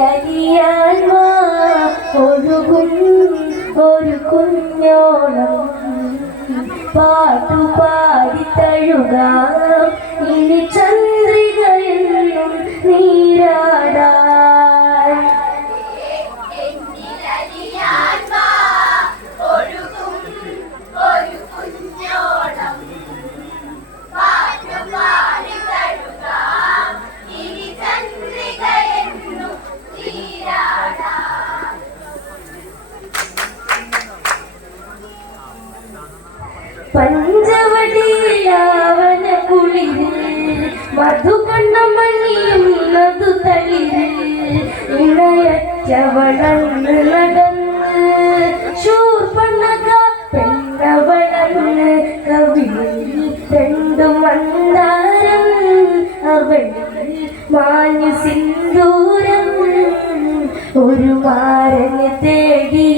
എന്നിലലിയാൻ ഒഴുകും ഒരു കുഞ്ഞോളം. പാട്ടുപാടി തഴുകാം കുളിരിൽ മധുകണ്ണ മണിയുന്നതു തളിരിൽ നടന്ന്. ശൂർപ്പണക ഒരു മാരനെ തേടിയലഞ്ഞ്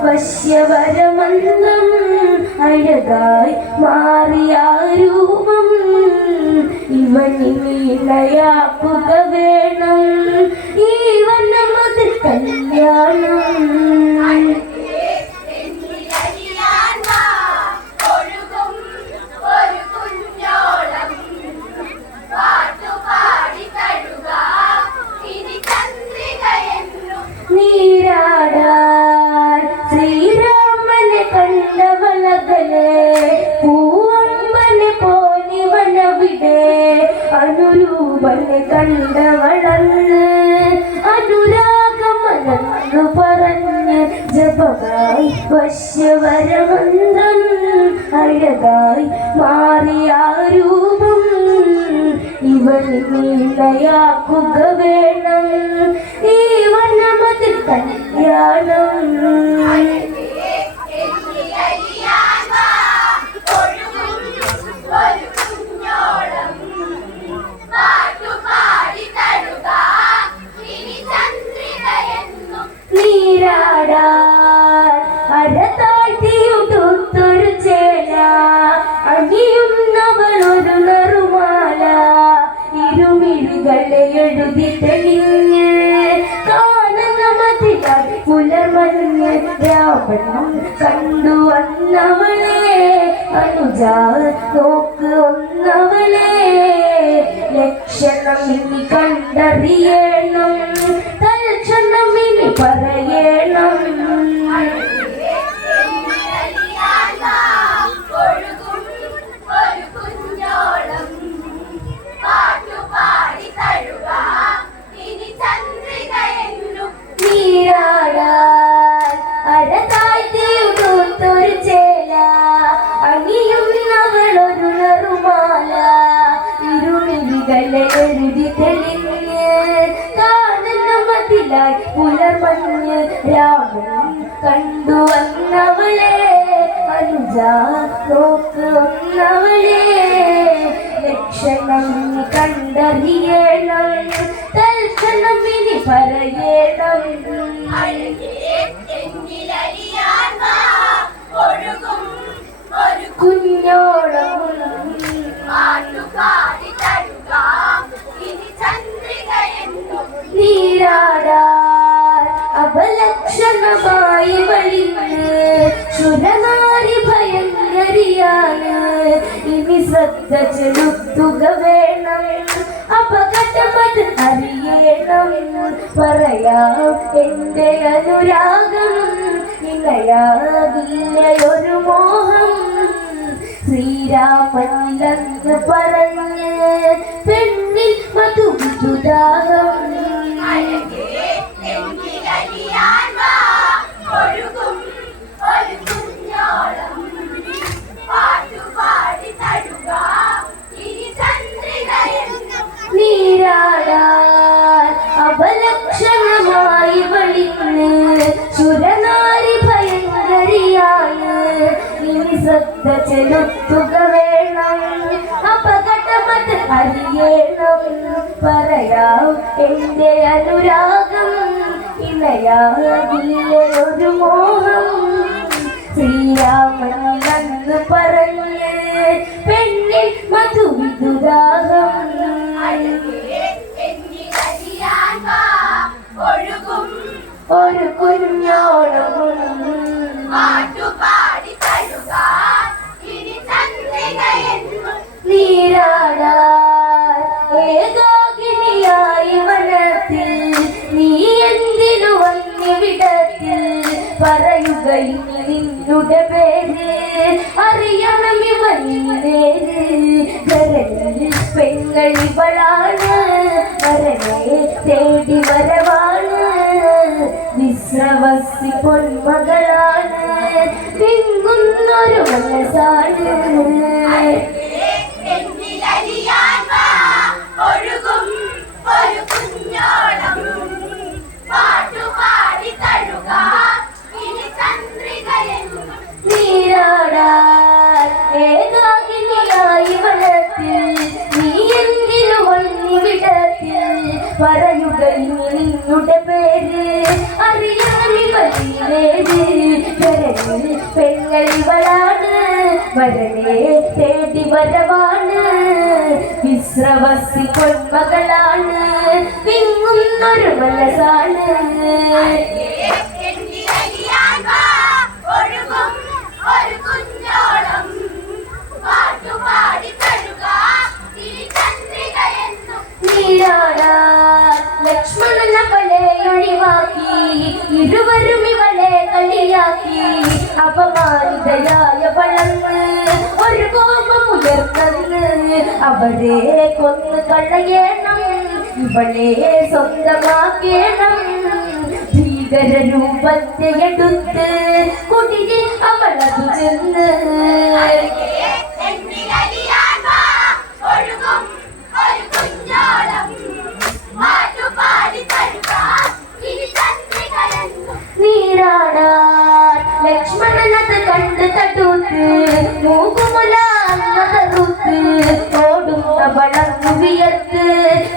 ജപമായി വശ്യവരമന്നം അഴകായി മാറിയ രൂപം. ഇവനിമീണയാക്കുക വേണം ഈ വനമത് കല്യാണം. അനുരൂപനെ കണ്ടവളന്ന്. അനുരാഗമനന്നു പറഞ്ഞ് ജപമായി വശ്യവരമന്ദം അഴകായി മാറിയ രൂപം. ഇവന് നീളയാക്കുക വേണം. ഈ കണ്ടു വന്നവളെ അനുജ നോക്ക് ഒന്നവളെ ലക്ഷണം ഇനി കണ്ടറിയണം തൽക്ഷണം ഇനി പറയണം. എന്നിലലിയാൻ അനുജ നോക്ക് വന്നവളെ ലക്ഷണം കണ്ടറിയണം. തൽക്ഷണം ഇനി പറയണം. കുഞ്ഞോളം. നീരാടാൻ അപലക്ഷണമായി വഴിഞ്ഞ് ശുരനാരി ശ്രദ്ധ ചെലുത്തുക വേണം. അപകടമത് അറിയണം. പറയാം എന്റെ അനുരാഗം ഇണയാകില്ലയൊരു മോഹം. ശ്രീരാമല്ലെന്ന് പറഞ്ഞ് പെണ്ണിൽ മധുവിദുദാഹം ശ്രദ്ധ ചെലുത്തുക വേണം അപകടമത് അറിയണം പറയാം എന്റെ അനുരാഗം ഇണയാകില്ല ഒരു മോഹം ശ്രീരാമൻ നന്ന് പറഞ്ഞ് പെണ്ണിൽ മധുവിതുരാഗം ഒരു കുഞ്ഞോളം ഇവളാണ് വരനെ തേടി വരവാണ്. വിശ്രവസി പൊന്മകളാണ്. തിങ്ങുന്നൊരു മനസ്സാണ്. ഒഴുകും ഒരു കുഞ്ഞോളം. തഴുകാം ഇനി ചന്ദ്രികയെന്നും മനസ്സാണ് ലക്ഷ്മണനെ പോലെ ഒഴിവാക്കി ഇരുവരും ഇവളെ കളിയാക്കി അപമാനിതയായ വളർന്ന് ഒരു കോപം ഉയർത്തന്ന് അവരെ കൊന്ന് കളയണം. ഇവളെ സ്വന്തമാക്കണം. ഭീകര രൂപത്തെ എടുത്ത് വിയർത്ത്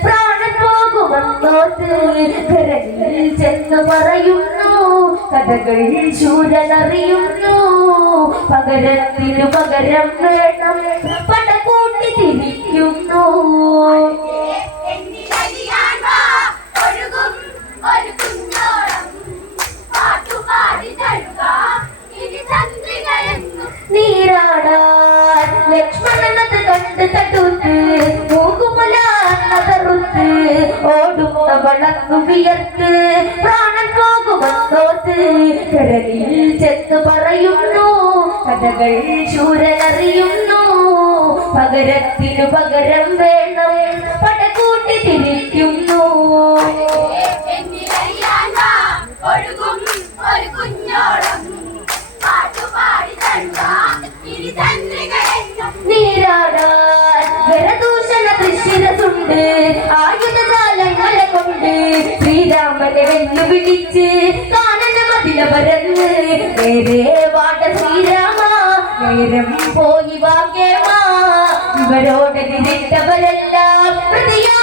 പ്രാണൻ പോകുമെന്നോത്ത് പറയുന്നു കഥകളിൽ ശൂരനറിയുന്നു പകരത്തിനു പകരം വേണം. വളർന്നു വിയർത്ത് പ്രാണൻ പോകുമോത്ത് കരലിൽ ചെന്ന് പറയുന്നു. കഥകൾ ചൂരലറിയുന്നു. പകരത്തിനു പകരം വേണം പടകൂട്ടി തിരിക്കുന്നു. ഒഴുകും ഒരു കുഞ്ഞോളം ശ്രീരാമനെ വെല്ലുവിളിച്ച് കാനന മതില പരന്ന്. നേരെ വാട്ട ശ്രീരാമ നേരം പോയി ഇവരോടെതിരിട്ടവരെല്ലാം പ്രതിയായ ശ്രീരാമ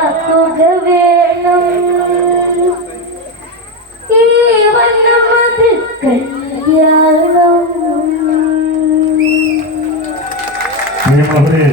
Amém.